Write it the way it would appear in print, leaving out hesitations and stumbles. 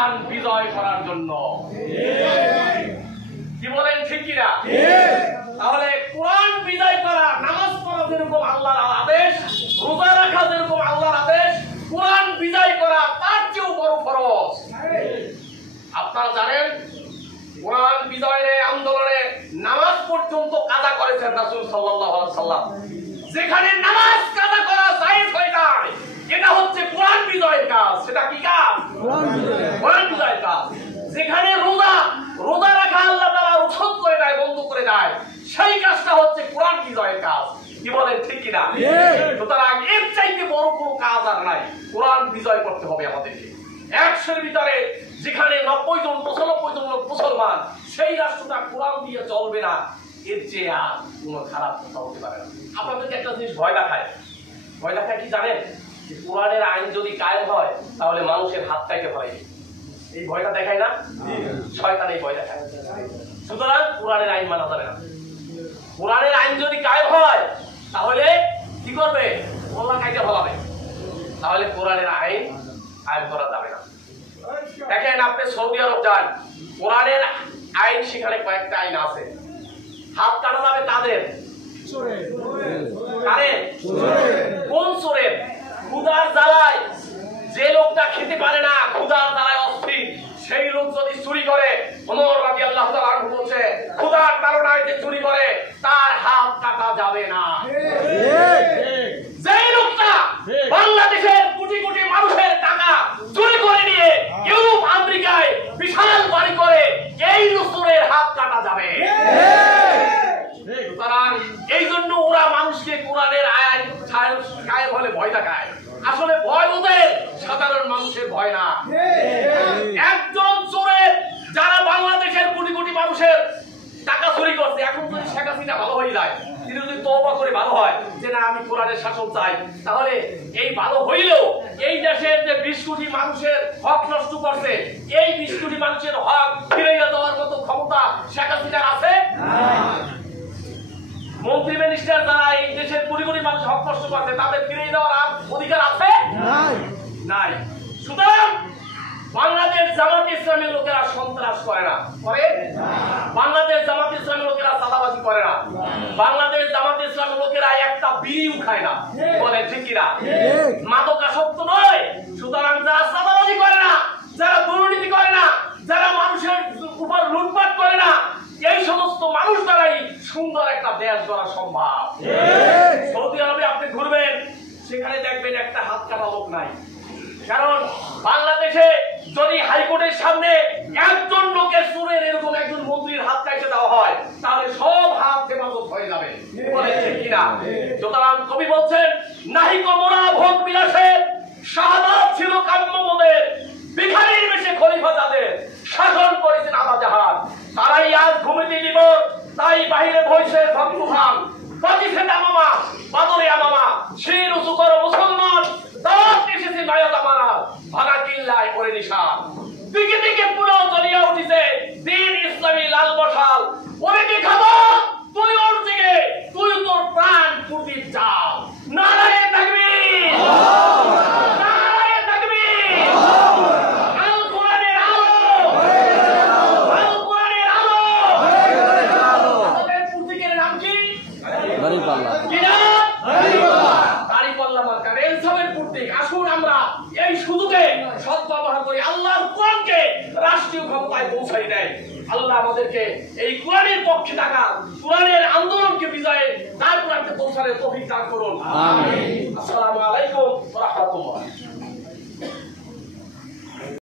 কোরআন বিজয় করার জন্য। কি বলেন, ঠিক কিনা? তাহলে কোরআন বিজয় করা, নামাজ পড়া যেরকম আল্লাহর আদেশ, রোজা রাখা যেরকম আল্লাহর আদেশ, কোরআন বিজয় করা তার চেয়েও বড় ফরজ। আপনারা জানেন কোরআন বিজয়ের আন্দোলনে নামাজ পর্যন্ত কাজা করেছেন রাসূল সাল্লাল্লাহু আলাইহি সাল্লাম। যেখানে নামাজ কাজা করা জায়েজ হয়ে যায়, এটা হচ্ছে কোরআন বিজয়ের কাজ। সেটা কি কাজ? কোরআন বিজয়ের কাজ। যেখানে রোজা রাখা আল্লাহ তাআলা রুখত করে দেয়, বন্ধ করে দেয়, সেই কাজটা হচ্ছে কোরআন বিজয়ের কাজ। কি বলেন, ঠিক কিনা? সুতরাং এর চাইতে বড় কোনো কাজ আর নাই। কোরআন বিজয় করতে হবে আমাদেরকে। 100-এর ভিতরে যেখানে 90 জন 95 জন লোক মুসলমান, সেই রাষ্ট্রটা কোরআন দিয়ে চলবে না, এর চেয়ে আর কোনো খারাপ কথা হতে পারে না। আপনাদেরকে একটা জিনিস ভয় দেখায় কি জানেন? যে কোরআনের আইন যদি কায়েম হয় তাহলে মানুষের হাত কাইতে ফেলাইবে। এই ভয়টা দেখায় না? শয়তান এই ভয় দেখায়। সুতরাং কোরআনের আইন মানা যাবে না। কোরআনের আইন যদি কায়েম হয় তাহলে কি করবে? গলা কাইতে ফেলাবে। তাহলে কোরআনের আইন কায়েম করা যাবে না। দেখেন, আপনি সৌদি আরব যান, কোরআনের আইন সেখানে কয়েকটা আইন আছে। হাত কাটা যাবে তাদের, কোন চোরের? ক্ষুধার জ্বালায় যে লোকটা খেতে পারে না, ক্ষুধার জ্বালায় অস্থির, সেই লোক যদি চুরি করে, ওমর রাদিয়াল্লাহু তাআলা আনহু বলছে, ক্ষুধার তাড়নায় যে চুরি করে তার হাত কাটা যাবে না। যে লোকটা বাংলাদেশের কোটি কোটি মানুষের টাকা চুরি করে নিয়ে ইউরোপ আমেরিকায় বিশাল বাড়ি করে, এই চোরের হাত কাটা যাবে। সুতরাং এই জন্য ওরা মানুষকে কোরআনের আইন কায়েম হলে ভয় দেখায়। আসলে ভয় ওদের, সাধারণ মানুষের ভয় না। একজন চোরের, যারা বাংলাদেশের কোটি কোটি মানুষের টাকা চুরি করছে, এখন যদি শেখ হাসিনা ভালো হয়ে যায়, তিনি যদি তওবা করে ভালো হয় যে না আমি কোরআনের শাসন চাই, তাহলে এই ভালো হইলেও এই দেশের যে 20 কোটি মানুষের হক নষ্ট করছে, এই 20 কোটি মানুষের হক ফিরিয়ে দেওয়ার মতো ক্ষমতা শেখ হাসিনার আছে? মন্ত্রী মিনিস্টার যারা এই দেশের কোটি কোটি মানুষ হক নষ্ট করছে, তাদের ফিরিয়ে দেওয়ার অধিকার আছে? নাই। সুতরাং বাংলাদেশ জামাত ইসলামের লোকেরা সন্ত্রাস করে না, করে? বাংলাদেশ জামাত ইসলামের লোকেরা চাঁদাবাজি করে না, বাংলাদেশ জামাত ইসলামের লোকেরা একটা বিড়িও খায় না। বলে ঠিক কিনা? মাদকাসক্ত নয়। সুতরাং যারা চাঁদাবাজি করে না, যারা দুর্নীতি করে না, যারা মানুষের উপর লুটপাট করে না, এই সমস্ত মানুষ দ্বারাই সুন্দর একটা দেশ গড়া সম্ভব। সৌদি আরবে আপনি ঘুরবেন, সেখানে দেখবেন একটা হাত কাটা লোক নাই। কারণ বাংলাদেশে যদি হাইকোর্টের সামনে একজন লোকের চোরের এরকম একজন মন্ত্রীর হাত কাটতে দেওয়া হয়, তাহলে সব হাত হেফাজত হয়ে যাবে। বলে ঠিক কিনা? সুতরাং কবি বলছেন, নাহি কমরা ভোগ বিলাসের, শাহাদাত ছিল কাম্য মোদের, ভিখারির বেশে খলিফা যাদের, শাসন করেছেন আবা জাহান, তারাই আজ ঘুমিতে নিবর, তাই বাহিরে বইছে ভক্তভান, বাজিছে দামামা বাদরে আমামা, শির উঁচু করো মুসলমান, দাওয়াত এসেছে নায়াত আমারা, ভাঙা কিল্লায় করে নিশান, দিকে দিকে পুরো জ্বলিয়া উঠিছে দিন ইসলামী লাল মশাল, ওরে কি খাবো তুই ওর দিকে, তুই তোর প্রাণ প্রদীপ জ্বাল। নারায়ে তাকবীর, নারায়ে তাকবীর, আল কোরআনের আলো, আল কোরআনের আলো। আমাদের প্রতীকের নাম কি? দাড়িপাল্লা। কি নাম? দাড়িপাল্লা মার্কা, ইনসাফের প্রতীক। আসুন আমরা এই সুযোগে সদ্ব্যবহার করি, আল্লাহর কোরআনকে রাষ্ট্রীয় ক্ষমতায় পৌঁছাই দেয়। আল্লাহ আমাদেরকে এই কোরআনের পক্ষে থাকা, কোরআনের আন্দোলনকে বিজয়ে তার কোরআনকে পৌঁছানোর তৌফিক দান করুন। আমিন। আসসালামু